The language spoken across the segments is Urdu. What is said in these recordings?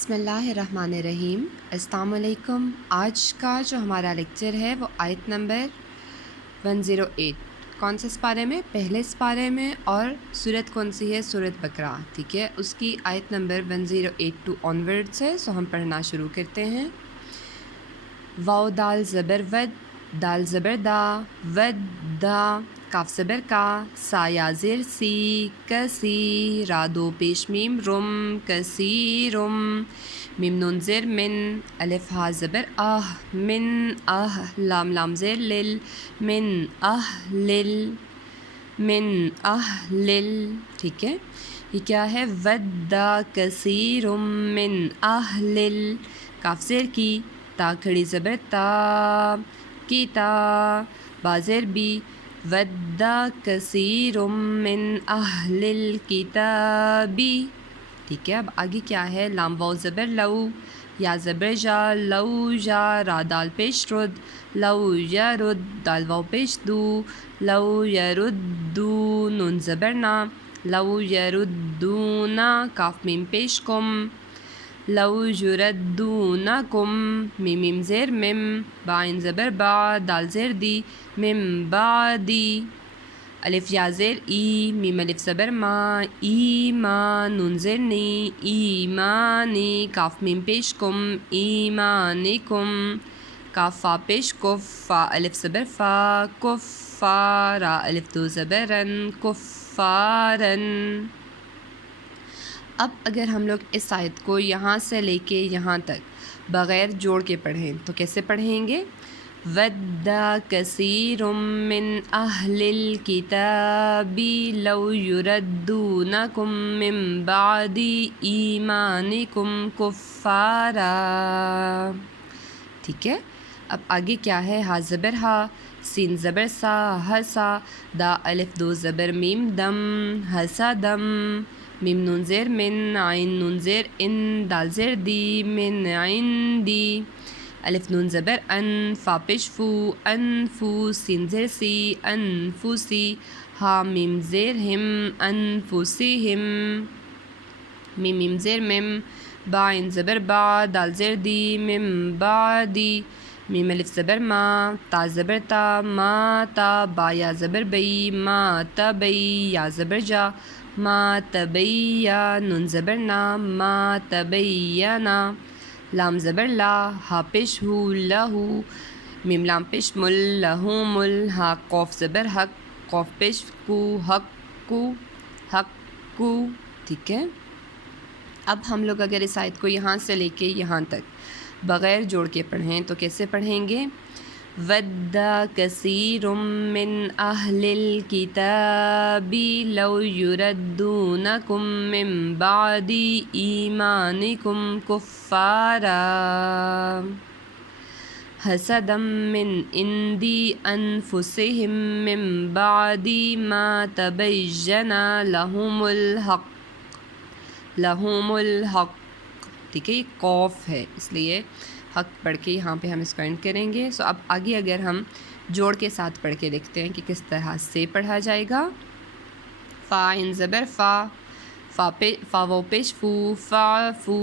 بسم اللہ الرحمن الرحیم۔ السلام علیکم۔ آج کا جو ہمارا لیکچر ہے وہ آیت نمبر 108 کون سے سپارے میں؟ پہلے سپارے میں، اور سورت کون سی ہے؟ سورت بقرہ، ٹھیک ہے۔ اس کی آیت نمبر 108 آنورڈ ہے، سو ہم پڑھنا شروع کرتے ہیں۔ واو دال زبر ود، دال زبر دا، ود دا، کاف زبر کا، سا یا زیر سی، کسی، را دو پیش میم رم، کسی رم، میم نون زیر من، الف ہا زبر آہ، من آہ، لام لام زیر لل، من آہ لل، من آہ لل، ٹھیک ہے۔ یہ کیا ہے؟ ودّا کثیرم من اہل، کاف زیر کی، تا کھڑی زبر تا، کی تا، با زیر بی، ودّا کثیرم من اہل الکتابی، ٹھیک ہے۔ اب آگے کیا ہے؟ لام واو زبر لو، یا زبر جا، لو جا، را دال پیش رد، لو یرد، دال واو پیش دو، لو یردو، نون زبر نا، لو یردونا، کاف میم پیش کم، لو یردونکم، میم میم زیر مم، با عین زبر با، دال زیر دی، مم بعدی، الف یا زیر ای، میم الف زبر ما، ایمان، نون زیر نی، ایمانی، کاف میم پیش کم، ایمانکم، کاف فا پیش کف، فا الف زبر فا، کفارا، الف دو زبر رن، کفارن۔ اب اگر ہم لوگ اس آیت کو یہاں سے لے کے یہاں تک بغیر جوڑ کے پڑھیں تو کیسے پڑھیں گے؟ وَدَّا كَثِيرٌ مِّنْ أَهْلِ الْكِتَابِ لَوْ يُرَدُّونَكُم مِّن بَعْدِ إِيمَانِكُمْ كُفَّارًا، ٹھیک ہے۔ اب آگے کیا ہے؟ ہا زبر ہا، سین زبر سا، ہسا، دا الف دو زبر میم دم، ہسا دم، میم نون زیر من، عین نون زیر ان، دال زیر دی، من عندی، الف نون زبر ان، فا پیش فو، انفو، سین زیر سی، انفسی، ہا میم زیر ہم، انفسہم، میم میم زیر مم، با عین زبر با، دال زیر دی، مم بعدی، میم الف زبر ما، تا زبر تا، ما تا، با یا زبر بئی، ما تبئی، یا زبر جا، ما تبیا، نون زبر نا، ما تبینا، لام زبر لا، ہا پیش ہو، لہو، میم لام پیش مل، لہم ال، ہا قوف زبر حق، قوف پیش کو، حق کو، حق کو، ٹھیک ہے۔ اب ہم لوگ اگر اس آیت کو یہاں سے لے کے یہاں تک بغیر جوڑ کے پڑھیں تو کیسے پڑھیں گے؟ وَدَّا كَثِيرٌ مِّنْ أَهْلِ الْكِتَابِ لَوْ يُرَدُّونَكُم مِّن بَعْدِ إِيمَانِكُمْ كُفَّارًا حَسَدًا مِّنْ عِندِ أَنفُسِهِم مِّن بَعْدِ مَا تَبَيَّنَ لَهُمُ الْحَقُّ، لَهُمُ الْحَقُّ، ٹھیک ہے۔ یہ قوف ہے اس لیے حق پڑھ کے یہاں پہ ہم اس کو اینڈ کریں گے۔ سو اب آگے اگر ہم جوڑ کے ساتھ پڑھ کے دیکھتے ہیں کہ کس طرح سے پڑھا جائے گا۔ فا عین زبر فا، فا واو پیش فو، فا فو،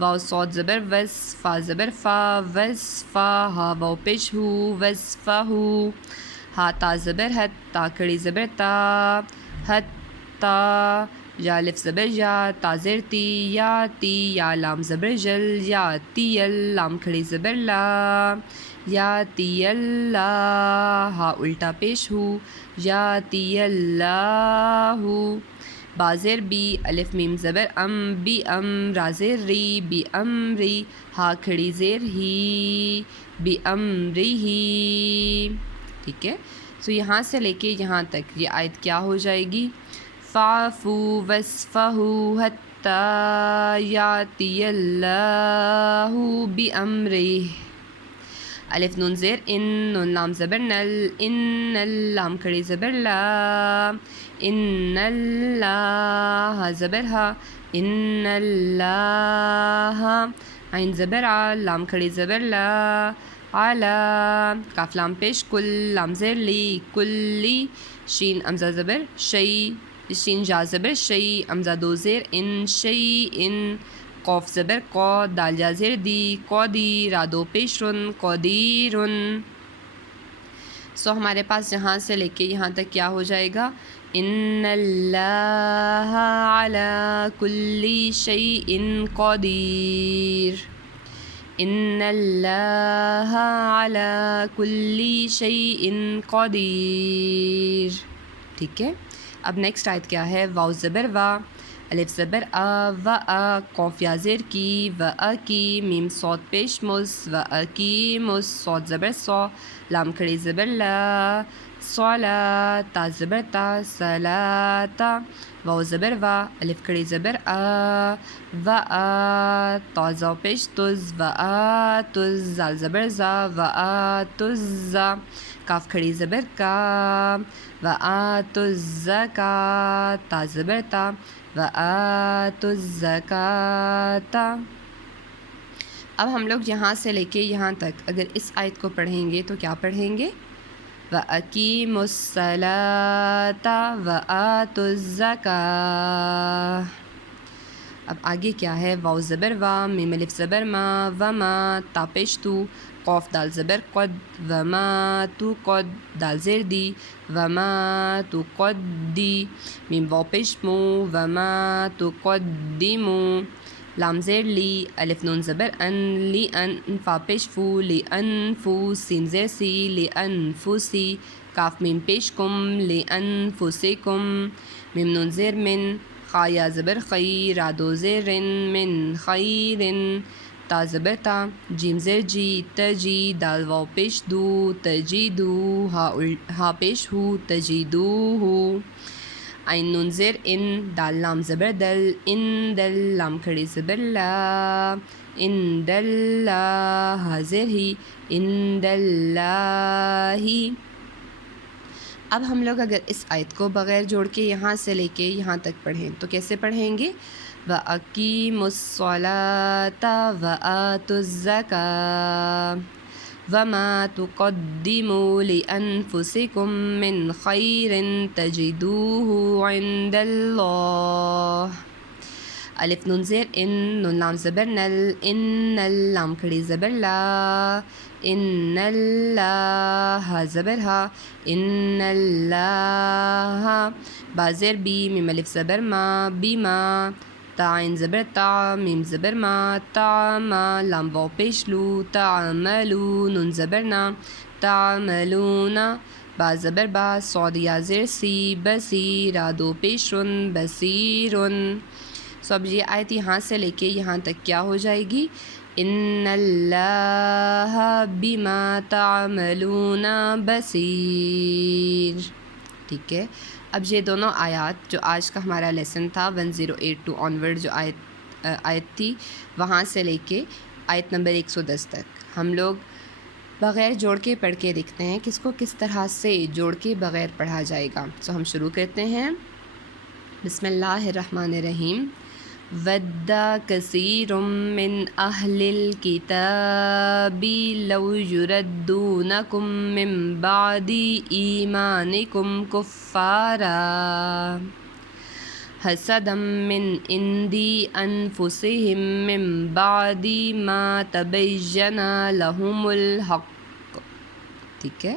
واو صاد زبر وس، فا زبر فا، وس فا، ہا واو پیش ہو، وس فا ہو، ہا تا زبر حت، تا کھڑی زبر تا، حت تا، یا الف زبر یا، تا زیر تی، یا تی، یا لام زبر جل، یا تی ال، لام کھڑی زبر لا، یا تی اللہ، ہا الٹا پیش ہو، یا تی اللہ، با زیر بی، الف میم زبر ام، بی ام، را زیر ری، بی امری، ہا کھڑی زیر ہی، بی امری ہی، ٹھیک ہے۔ سو یہاں سے لے کے یہاں تک یہ آیت کیا ہو جائے گی؟ فاعفو وصفحو حتی یاتی اللہ بامرہ، الف نون زیر ان، نون لام زبر نل، ان لام کھڑی زبر لا، ان اللہ، زبر ہا، ان اللہ، عین زبر آ، لام کھڑی زبر لا، علا، کاف لام پیش کل، لام زیر لی، کلی، شین امزہ زبر شی، شین جا زبر شی، امزہ دو زیر ان، شی ان، قوف زبر قو، دال جا زیر دی، قودی، را دو پیش رن، قدیرن. سو ہمارے پاس یہاں سے لے کے یہاں تک کیا ہو جائے گا؟ ان اللہ علی کل شیء قدیر، ان اللہ علی کل شیء قدیر. ٹھیک ہے. اب نیکسٹ آیت کیا ہے؟ واو زبر وا، الف زبر ا، و ا، قوف یا زیر کی، و ا کی، میم صاد پیش مس، و ا کی مس، صاد زبر سو، لام کھڑی زبر لا، صلا، تا زبر تا، صلاتا، واو زبر وا، الف کھڑی زبر ا، و ا، تا زو پیش تز، و ا تز، زال زبر زا، و ا تزا، کاف کھڑی زبر کا، و ا تزکا، تا زبر تا، و ا تزکاتا. اب ہم لوگ یہاں سے لے کے یہاں تک اگر اس آیت کو پڑھیں گے تو کیا پڑھیں گے؟ وَأَقِیمُوا الصَّلَاةَ وَآتُوا الزَّکَاةَ. اب آگے کیا ہے؟ واو زبر وا، میم الف زبر ما، وما، تا پیش تو، قوف دال زبر قد، وما تو قد، دال زیر دی، وما تو قدی، میم واو پیش مو، وما تو قدیمو، لام زیر لی، الف نون زبر ان، لی ان، فا پیش فو، لی انفو، سین زیر سی، لی انفسی، کاف میم پیش کم، لی انفسکم، میم نون زیر من، خا یا زبر خی، را دو زیرن، من خیرن، تا زبر تا، جیم زیر جی، تجی، دال واو پیش دو، تجیدو، ہا پیش ہو، تجیدو ہو، عین نون زیر ان، دال لام زبر دل، ان دل، لام کھڑی زبر لا، ان دل لا، حاضر ہی، ان دل لا ہی. اب ہم لوگ اگر اس آیت کو بغیر جوڑ کے یہاں سے لے کے یہاں تک پڑھیں تو کیسے پڑھیں گے؟ وَأَقِیمُوا الصَّلَاةَ وَآتُوا الزَّکَاةَ وَمَا تُقَدِّمُوا لِأَنفُسِکُم مِّن خَیْرٍ تَجِدُوهُ عِندَ اللَّهِ. الف نون زیر ان، نون لام زبر نل، ان نل، لام کھڑی زبر لا، ان اللہ، زبر ہا، ان اللہ، با زیر بی، میم الف زبر ما، بیما، تا عین زبر تا، میم زبر ما، تعما، لام واو پیش لو، تعملو، نون زبر نا، تعملونا، با زبر با، صاد یا زیر سی، بصیرا، دو پیش رن، بصیرن. سو اب یہ آیت یہاں سے لے کے یہاں تک کیا ہو جائے گی؟ ان اللہ بما تعملون بصیر. ٹھیک ہے. اب یہ دونوں آیات جو آج کا ہمارا لیسن تھا 1082 آنورڈ جو آیت تھی وہاں سے لے کے آیت نمبر 110 تک ہم لوگ بغیر جوڑ کے پڑھ کے دیکھتے ہیں کس کو کس طرح سے جوڑ کے بغیر پڑھا جائے گا. سو ہم شروع کرتے ہیں. بسم اللہ الرحمن الرحیم. وَدَّ كَثِيرٌ مِّنْ أَهْلِ الْكِتَابِ لَوْ يُرَدُّونَكُم مِّن بَعْدِ إِيمَانِكُمْ كُفَّارًا حَسَدًا مِّنْ عِندِ أَنفُسِهِم مِّن بَعْدِ مَا تَبَيَّنَ لَهُمُ الْحَقُّ. ٹھیک ہے.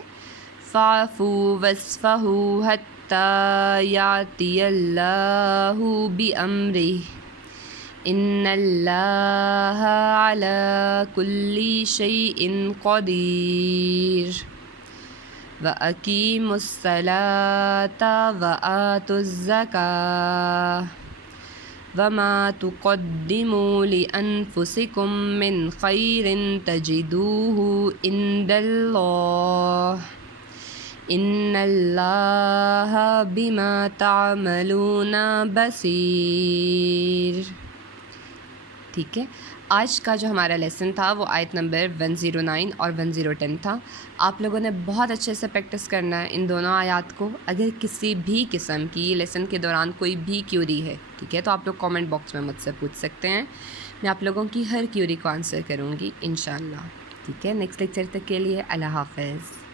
فَاعْفُوا وَاصْفَحُوا حَتَّى يَأْتِيَ اللَّهُ بِأَمْرِهِ ان اللہ علی کل شیء قدیر. وَأَقِیمُوا الصَّلَاةَ وَآتُوا الزَّکَاةَ وَمَا تُقَدِّمُوا لِأَنفُسِکُم مِّن خَیْرٍ تَجِدُوهُ عِندَ اللَّهِ ان اللہ بما تعملون بصیر. ٹھیک ہے. آج کا جو ہمارا لیسن تھا وہ آیت نمبر 109 اور 1010 تھا. آپ لوگوں نے بہت اچھے سے پریکٹس کرنا ہے ان دونوں آیات کو. اگر کسی بھی قسم کی لیسن کے دوران کوئی بھی کیوری ہے ٹھیک ہے تو آپ لوگ کامنٹ باکس میں مجھ سے پوچھ سکتے ہیں. میں آپ لوگوں کی ہر کیوری کو آنسر کروں گی انشاءاللہ. ٹھیک ہے. نیکسٹ لیکچر تک کے لیے اللہ حافظ.